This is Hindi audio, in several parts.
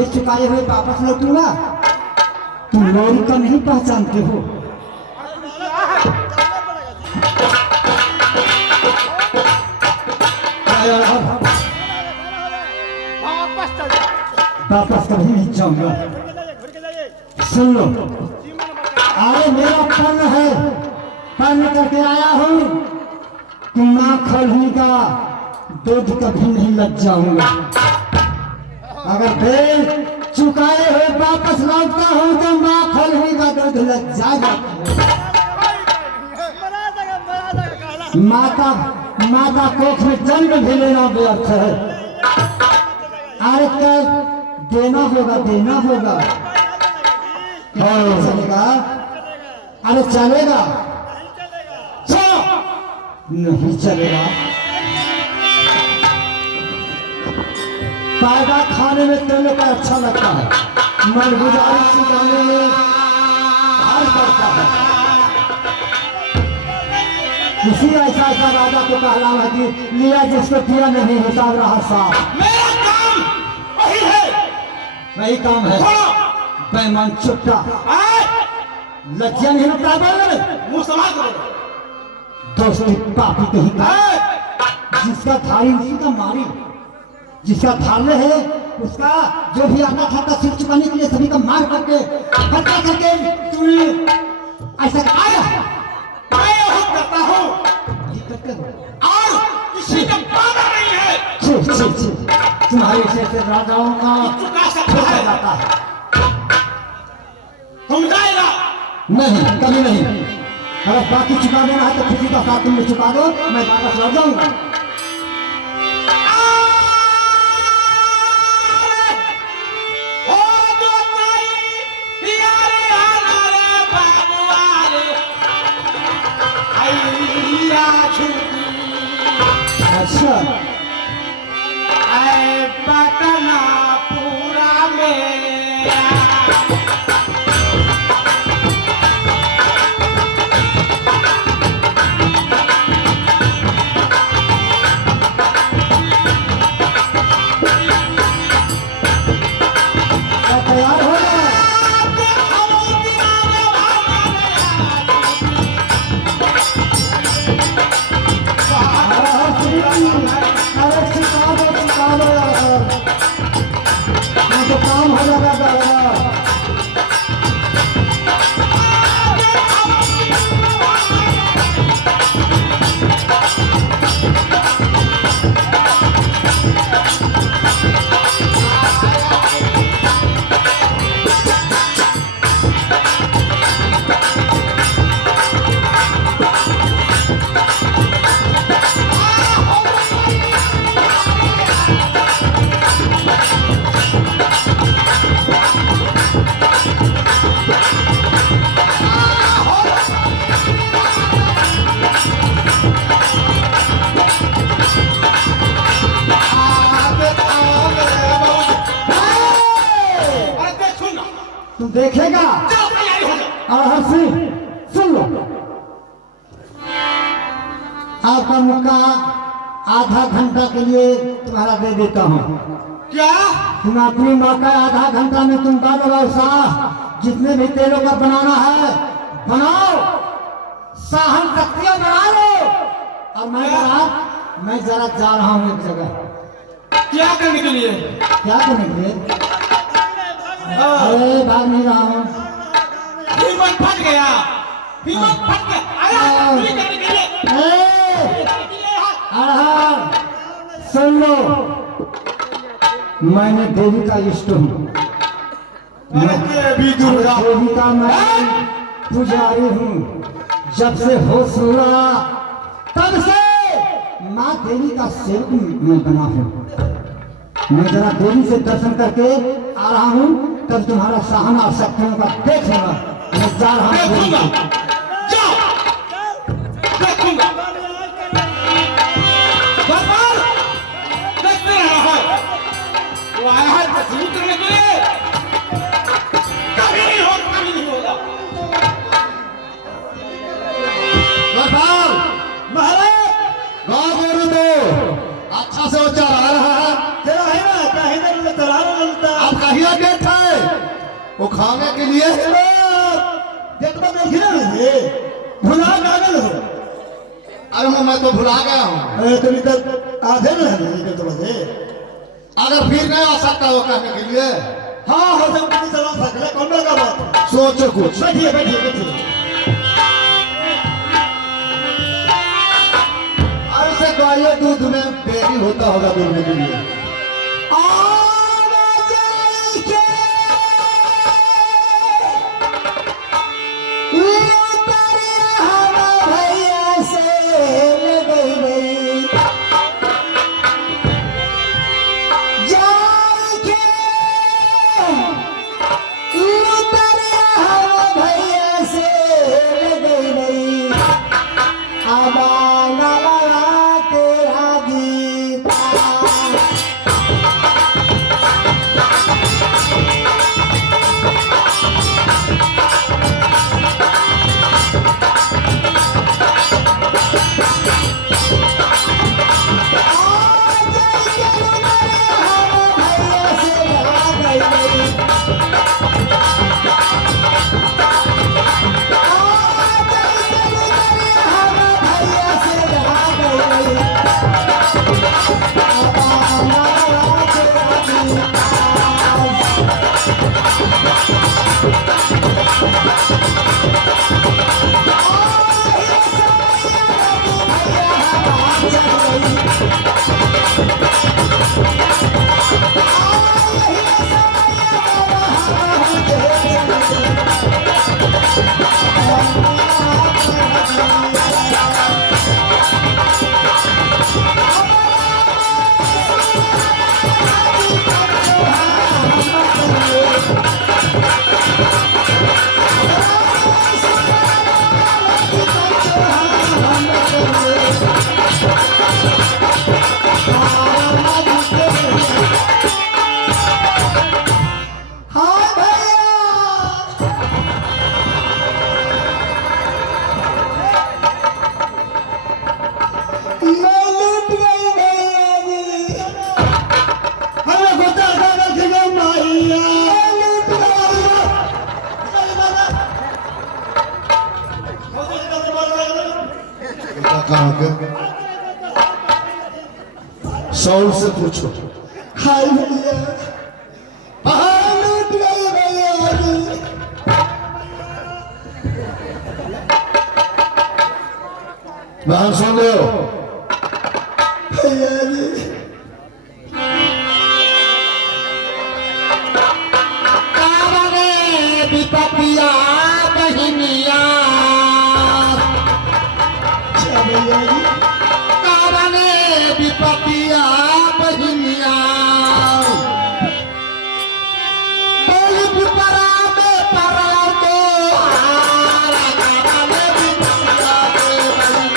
भेज चुकाए हुए वापस लौटूंगा। तुम लोरी का नहीं पहचानते हो। वापस कभी नहीं जाऊंगा। सुन लो, अरे मेरा पन्न है, पन्न करके आया हूँ कि माँ खोलूंगा, दूध कभी नहीं लग जाऊंगा। अगर भेज चुकाए हुए वापस लौटता हूँ तो माँ खोलूंगा, दूध लग जाएगा। माता कोख में जन्म भी लेना व्यर्थ है। अरे क्या देना होगा, देना होगा। चलेगा? अरे चलेगा? नहीं चलेगा। पैदा खाने में तेल का अच्छा लगता है, मलगुजारी चुकाने में भार पड़ता है। इसी ऐसा राजा को कहलावा कि लिया जिसको किया नहीं हिसाब रहा साफ। मेरा काम वही है, वही काम है। बेईमान चुपटा, लज्जा नहीं लगता है। मुंह संभाल कर दोस्ती पापी कहीं का, जिसका थाली उसी का मारी, जिसका थाले है उसका जो भी आना था सिर चुकाने के लिए सभी का मार करके हत्या करके तुमने ऐसा आया। करता हूँ और किसी का पाना नहीं है। तुम्हारे जैसे राजाओं का चुका सकता है, जाता है। समझाएगा नहीं, कभी नहीं। अगर बाकी चुका देना है तो किसी का साथ तुम चुका दो, मैं वापस लौट जाऊंगा। अच्छा, पटना पूरा मेरा तैयार हो गया? अरे चिका दो यार, मैं तो काम हो जाएगा। तू देखेगा और हंसी। सुन लो, आपका मौका आधा घंटा के लिए तुम्हारा दे देता हूँ। क्या तुम अपनी मौका आधा घंटा में तुम बात साह जितने भी तेलों का बनाना है बनाओ, साहन शक्तियां बना लो। और मैं जरा जा रहा हूँ एक जगह। क्या करने के लिए? क्या करने के लिए? अरे भाग नहीं रहा हूँ। हिम्मत फट गया, हिम्मत फट गया। आया चोरी करने के लिए। सुन लो, मैंने देवी का इष्ट हूँ, देवी दुर्गा देवी का मैं पुजारी हूँ। जब से होश हुआ तब से माँ देवी का सेवक मैं बना हूँ। मैं जरा देवी से दर्शन करके आ रहा हूँ, तब तुम्हारा सहना और शक्तियों का देख लूंगा। मैं जा रहा हूँ। अच्छा से वो चला रहा है, चला है ना, कहीं ना चला रहा है। अब कहिए खाने के लिए देखो मैं घिरा है भुला गागल हो अरे मैं तो भुला गया हूँ। अरे तुम तक आधे में है तो बजे अगर फिर नहीं आ सकता हो कहने के लिए हाँ हो सब किसी सलाम सकले कौन का बात है? सोचो कुछ। बैठिए बैठिए बैठिए अरे से गाय दूध में देरी होता होगा दूध के लिए। कहाँ के सौर से पूछो। हाय भैया पहाड़ लूट गए भैया जी बहन सुन लो भैया जी विपतिया बहिनिया भैया जी कारणे विपतिया बहिनिया बोली पिपरा में पड़ा तो हारा कारणे विपतिया बहिनिया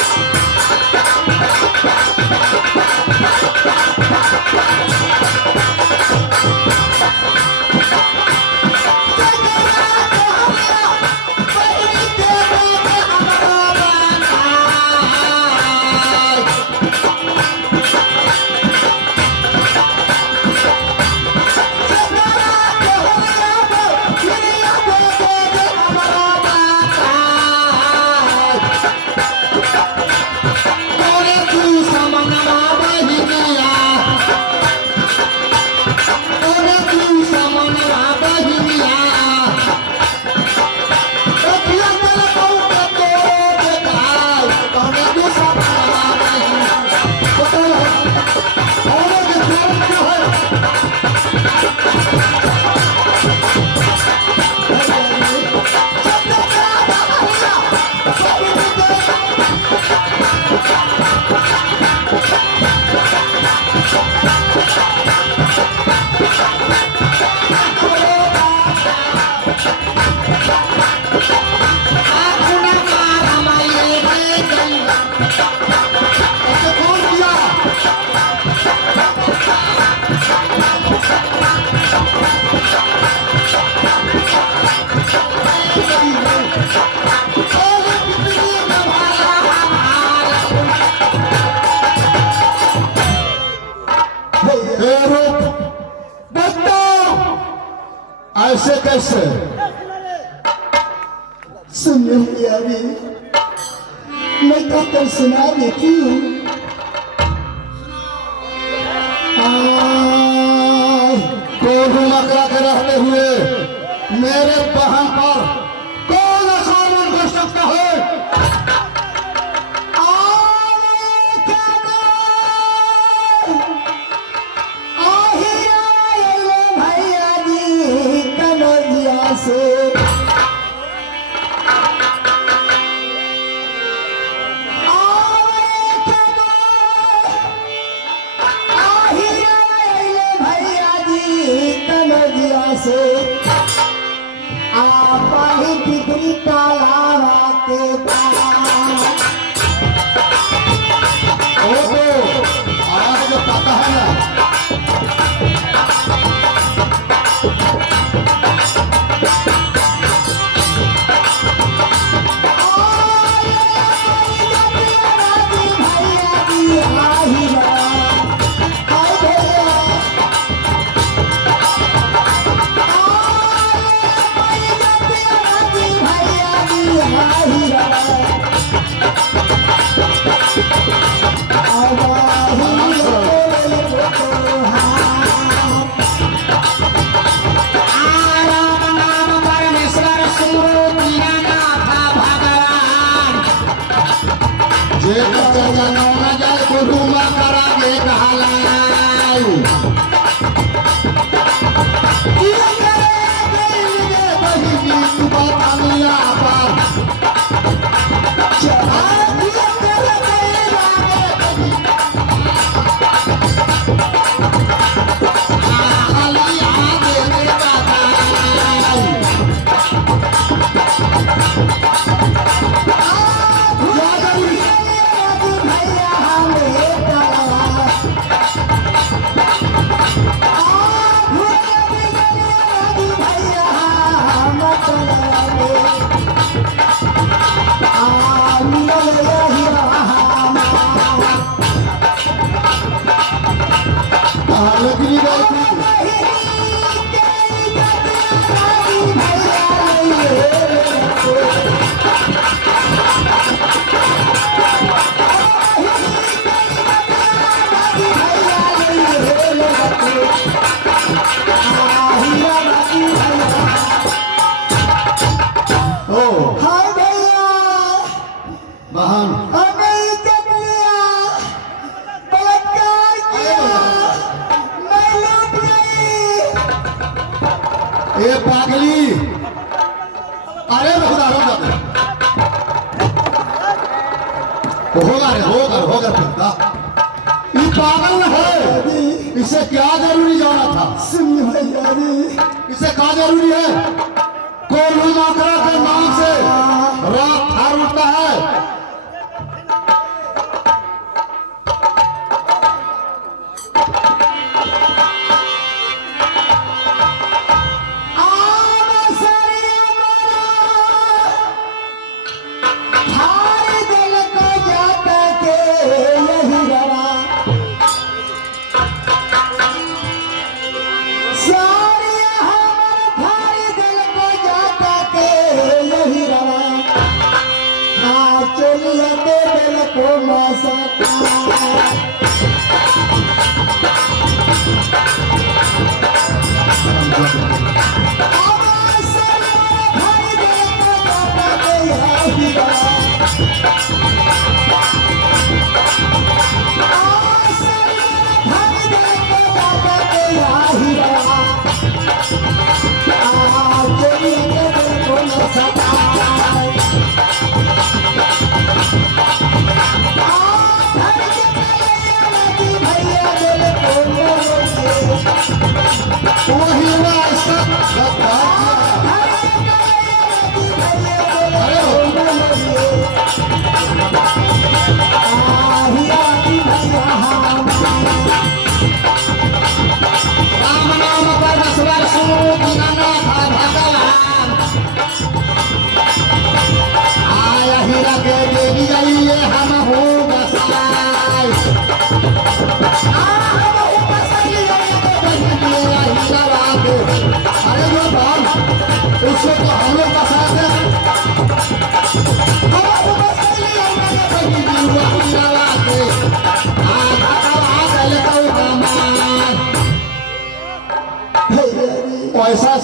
ऐसे कैसे सुनिए भैया जी, मैं तो सुना देती हूँ। कोल्हू मकरा के रहते हुए मेरे बहन पर कौन आक्रमण कर सकता है? भैया जी कनौजिया से से आप ही बिगड़ी तालाबा के आज जो पता है ना ये पागली, अरे होगा पक्का। ये पागल है, इसे क्या जरूरी जाना था? सुनिए भैया जी, इसे क्या जरूरी है? कोल्हू मकरा के नाम से रात थार उठता है।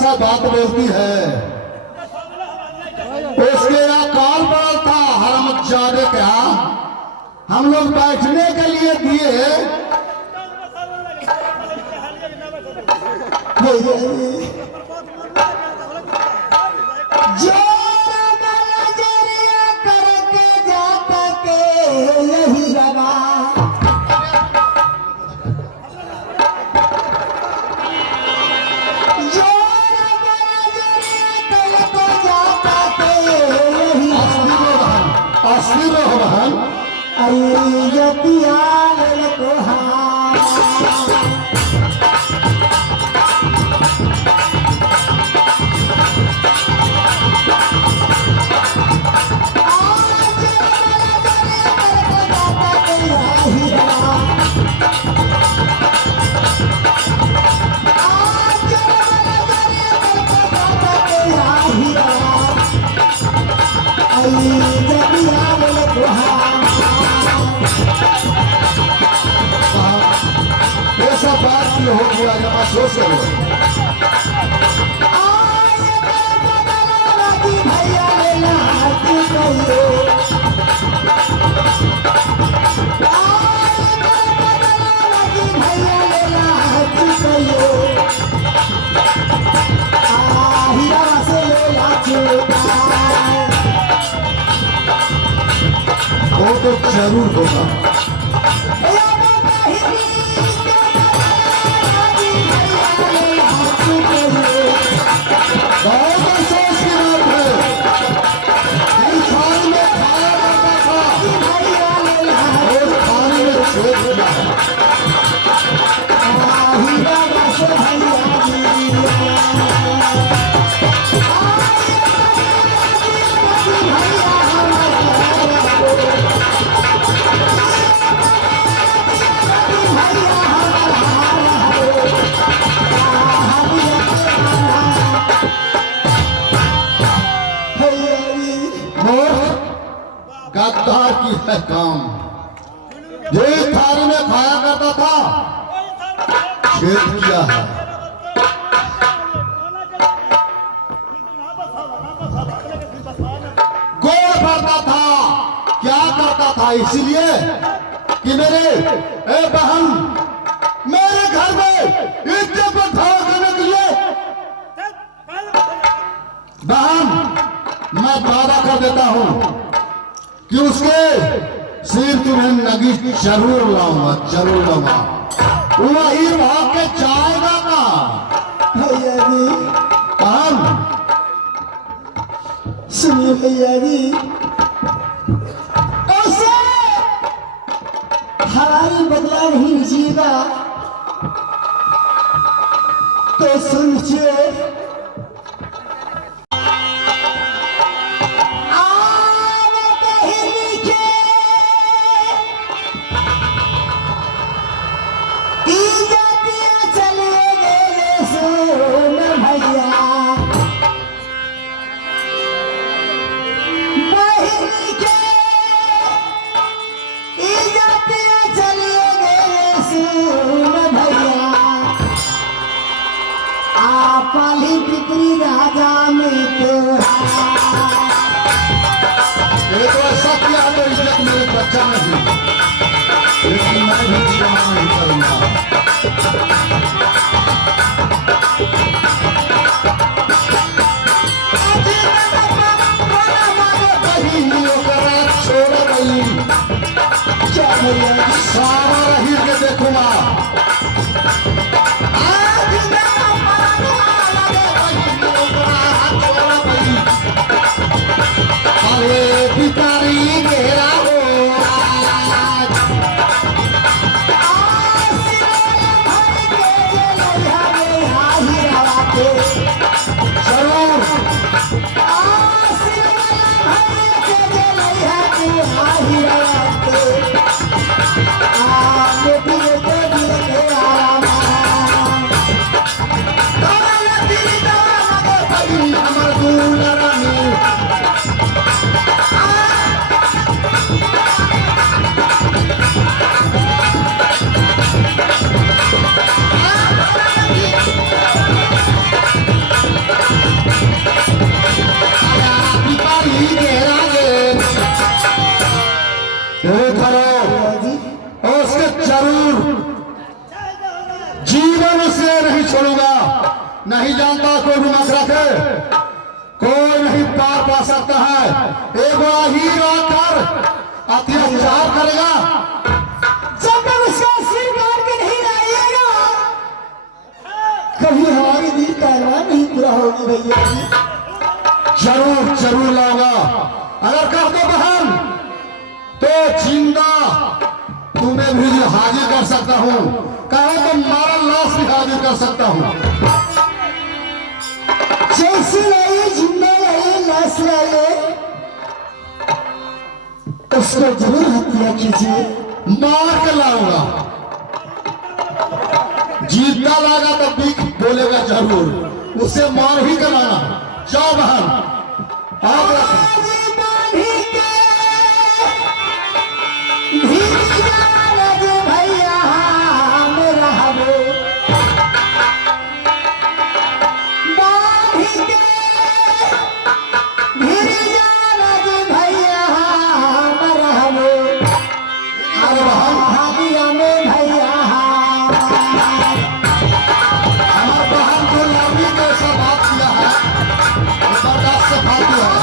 ऐसा बात बोलती है। उसके यहाँ काल पड़ा था हरामजादे क्या, हम लोग बैठने के लिए दिए। जो नजरिया करके जाता के यही लगा, जो नजरिया करके जाता के यही असली रोहन अरे जतियाल को ऐसा बात क्यों हो गया, जब सोच करो। भैया लेना कहियो भैया लेना कहियो हीरा से लेला वो तो जरूर होगा। बहुत सोच की बात है। इस थाल में खाया करता था, उस थाल में छेद किया है। गद्दार की है काम, जो इस थाली में खाया करता था छेद किया है। गोड़ करता था, क्या करता था, इसीलिए कि मेरे बहन मेरे घर में इज्जत को ठाड़ करने के लिए। बहन मैं वादा कर देता हूं कि उसके सिर तुम्हें नगी जरूर लाऊंगा, जरूर लाऊंगा। वही भाग के जाएगा ना भैया जी। बहन सुनिए भैया जी, ऐसे हमारी बदला नहीं लीजिएगा तो सुनिए। पाली पिपरी राजा में तो ऐसा किया तो इज्जत मेरे बच्चा नहीं, लेकिन मैं भी क्षमा नहीं करूंगा। छोड़ गई क्या भैया सारा रही के देखूंगा। अरे पितारी मेरा हो जरूर छोड़ूंगा। नहीं जानता कोई भी मत रखे, कोई नहीं पार पा सकता है। एक बड़ा हीर आकर अत्याचार करेगा, जब तक उसका सिर काट के नहीं लाइएगा कभी हमारी दिल का अरमान नहीं पूरा होगी भैया जी। जरूर जरूर लाऊंगा। अगर कह दो बहन तो जिंदा तुम्हें भी हाजिर कर सकता हूँ, कहो तो मारा लाश भी हाजिर कर सकता हूँ। जैसे लाइए, जिंदा लाइए, लाश लाइए, उसको जरूर हत्या कीजिए। मार के लाऊंगा। जीता लागा तो बीक बोलेगा जरूर, उसे मार ही के लाना। जाओ बहन, आओ भैया मेरा हबो भैया मेरा हबो अरे बहन, भाभिया में भैया हमार बहन जो लवली के ऐसा बात किया है, बर्दाश्त से फालतू है।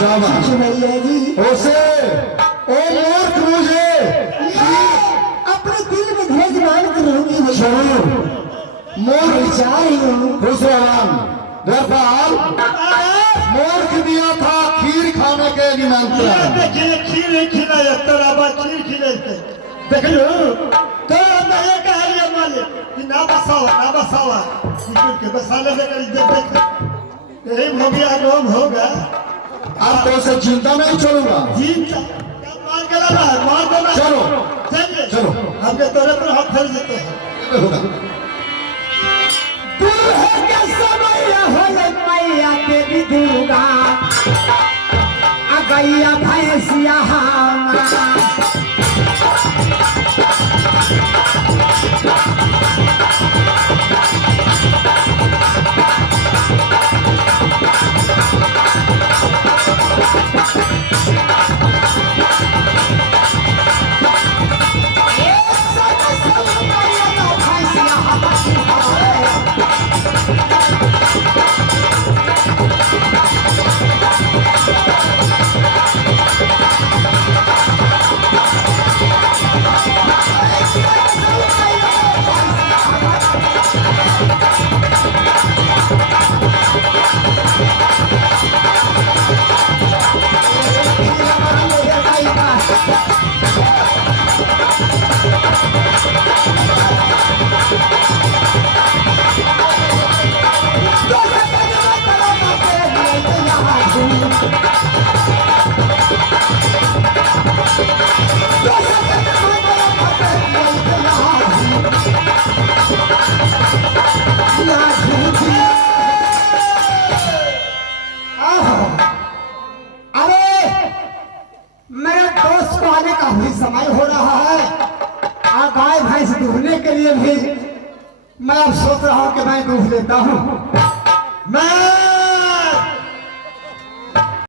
जाओ भैया जी, उसे ओ मूर्ख मुझे अपने दिल में धैर्य मान कर रहूंगी। जरूर मूर्ख जा रही हूँ। मूर्ख दिया था खीर खाने के निमंत्रण। देखिए खीर नहीं खिलाया, तराबा खीर खिलाते देखियो तो मैं ये कह रही मालिक कि ना बसावा निकल के बसाले से कर देख यही हो गया, रोग होगा। अब तो उसे चिंता नहीं छोड़ूंगा। जीता मार के लगा, मार देना। चलो चलो, हमके तोरे पर हाथ फेर देते हैं। दुल्हे के समय होले मैया देवी दुर्गा, आ गैया भैंसिया हाना। समय हो रहा है, गाय भैंस दूहने के लिए भी मैं अब सोच रहा हूँ कि मैं दूह लेता हूँ।